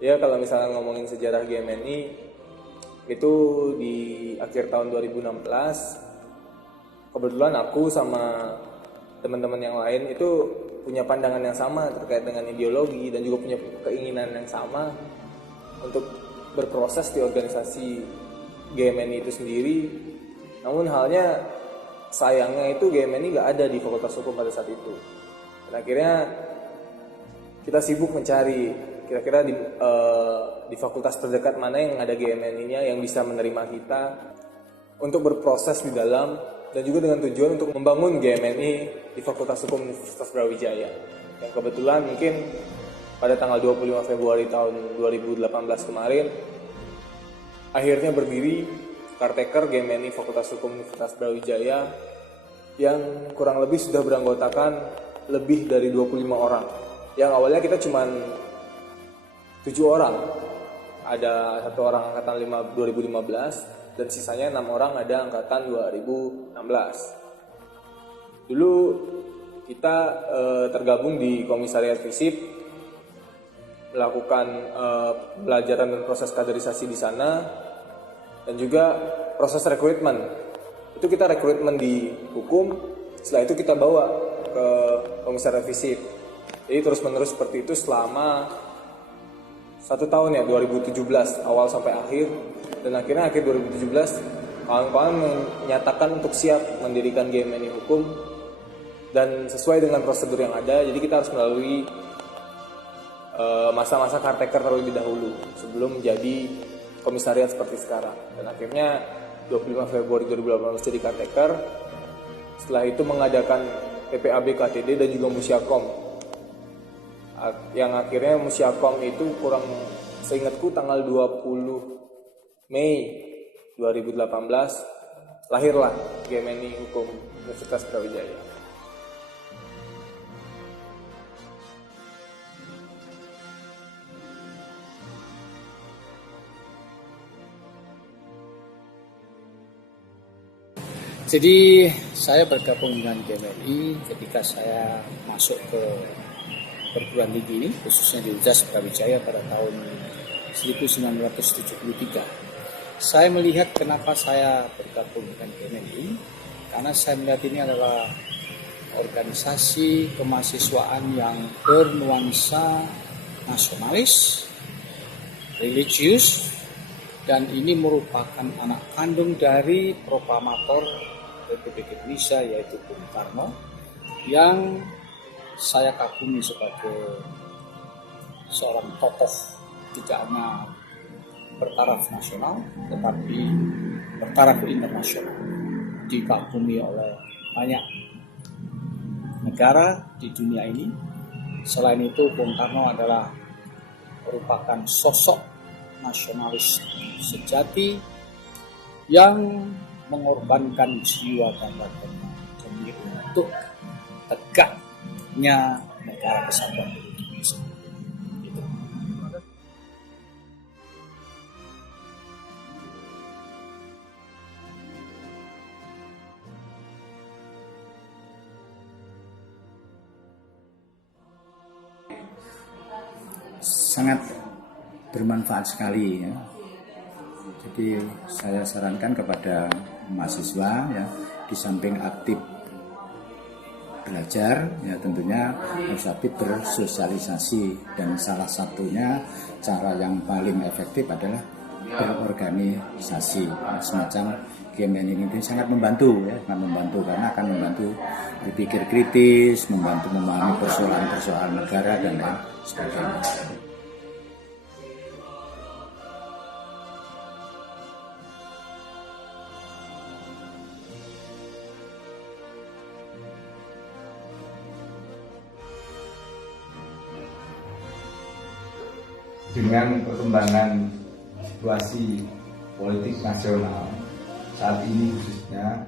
Ya kalau misalnya ngomongin sejarah GMNI itu di akhir tahun 2016, kebetulan aku sama teman-teman yang lain itu punya pandangan yang sama terkait dengan ideologi dan juga punya keinginan yang sama untuk berproses di organisasi GMNI itu sendiri. Namun halnya sayangnya itu GMNI nggak ada di Fakultas Hukum pada saat itu. Dan akhirnya kita sibuk mencari kira-kira di fakultas terdekat mana yang ada GMNI-nya yang bisa menerima kita untuk berproses di dalam, dan juga dengan tujuan untuk membangun GMNI di Fakultas Hukum Universitas Brawijaya yang kebetulan mungkin pada tanggal 25 Februari tahun 2018 kemarin akhirnya berdiri Karteker GMNI Fakultas Hukum Universitas Brawijaya yang kurang lebih sudah beranggotakan lebih dari 25 orang. Yang awalnya kita cuma 7 orang, ada 1 orang angkatan 2015 dan sisanya 6 orang ada angkatan 2016. Dulu kita tergabung di Komisariat FISIP, melakukan pelajaran dan proses kaderisasi di sana, dan juga proses rekrutmen. Itu kita rekrutmen di hukum, setelah itu kita bawa ke Komisariat FISIP. Jadi terus-menerus seperti itu selama 1 tahun ya, 2017 awal sampai akhir, dan akhirnya akhir 2017 kawan-kawan menyatakan untuk siap mendirikan GMNI Hukum dan sesuai dengan prosedur yang ada. Jadi kita harus melalui masa-masa Karteker terlebih dahulu sebelum menjadi komisariat seperti sekarang. Dan akhirnya 25 Februari 2018 jadi Karteker. Setelah itu mengadakan PPAB KTD dan juga Musyakom, yang akhirnya Musyakom itu kurang seingatku tanggal 20 Mei 2018 lahirlah GMNI Hukum Universitas Brawijaya. Jadi saya bergabung dengan GMNI ketika saya masuk ke perguruan tinggi ini, khususnya di Universitas Brawijaya pada tahun 1973. Saya melihat kenapa saya bergabung dengan GMNI, karena saya melihat ini adalah organisasi kemahasiswaan yang bernuansa nasionalis, religius, dan ini merupakan anak kandung dari proklamator Republik Indonesia yaitu Bung Karno, yang saya kagumi sebagai seorang tokoh tidak hanya bertaraf nasional tetapi bertaraf internasional, dikagumi oleh banyak negara di dunia ini. Selain itu, Bung Karno adalah merupakan sosok nasionalis sejati yang mengorbankan jiwa dan raganya demi untuk tegaknya negara kesatuan Indonesia. Gitu. Sangat bermanfaat sekali ya. Jadi saya sarankan kepada mahasiswa ya, di samping aktif belajar ya tentunya harus aktif bersosialisasi, dan salah satunya cara yang paling efektif adalah berorganisasi. Semacam GMNI ini sangat membantu ya, sangat membantu karena akan membantu berpikir kritis, membantu memahami persoalan-persoalan negara dan lain sebagainya. Dengan perkembangan situasi politik nasional saat ini khususnya,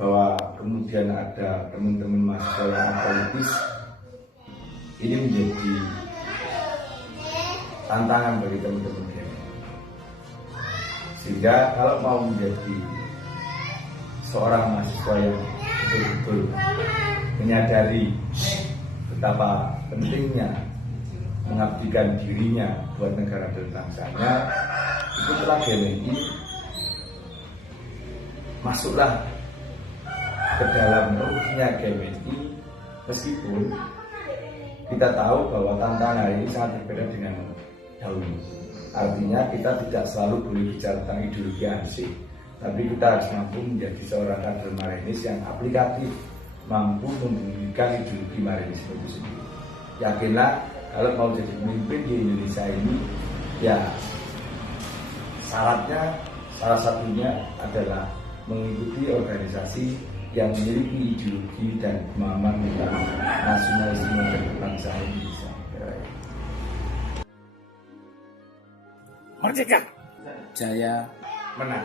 bahwa kemudian ada teman-teman mahasiswa yang politis, ini menjadi tantangan bagi teman-teman ini. Sehingga kalau mau menjadi seorang mahasiswa yang betul-betul menyadari betapa pentingnya mengabdikan dirinya buat negara dan bangsanya, itu telah GMI masuklah ke dalam ruhnya GMI, meskipun kita tahu bahwa tantangan hari ini sangat berbeda dengan dahulu. Artinya kita tidak selalu boleh bicara tentang ideologi ansih, tapi kita harus mampu menjadi seorang kader Marinis yang aplikatif, mampu membunyikan ideologi Marinis itu sendiri. Yakinlah kalau mau jadi pemimpin di Indonesia ini, ya syaratnya salah satunya adalah mengikuti organisasi yang memiliki ideologi dan pemahaman tentang nasionalisme dan kebangsaan Indonesia. Merdeka! Jaya Menang.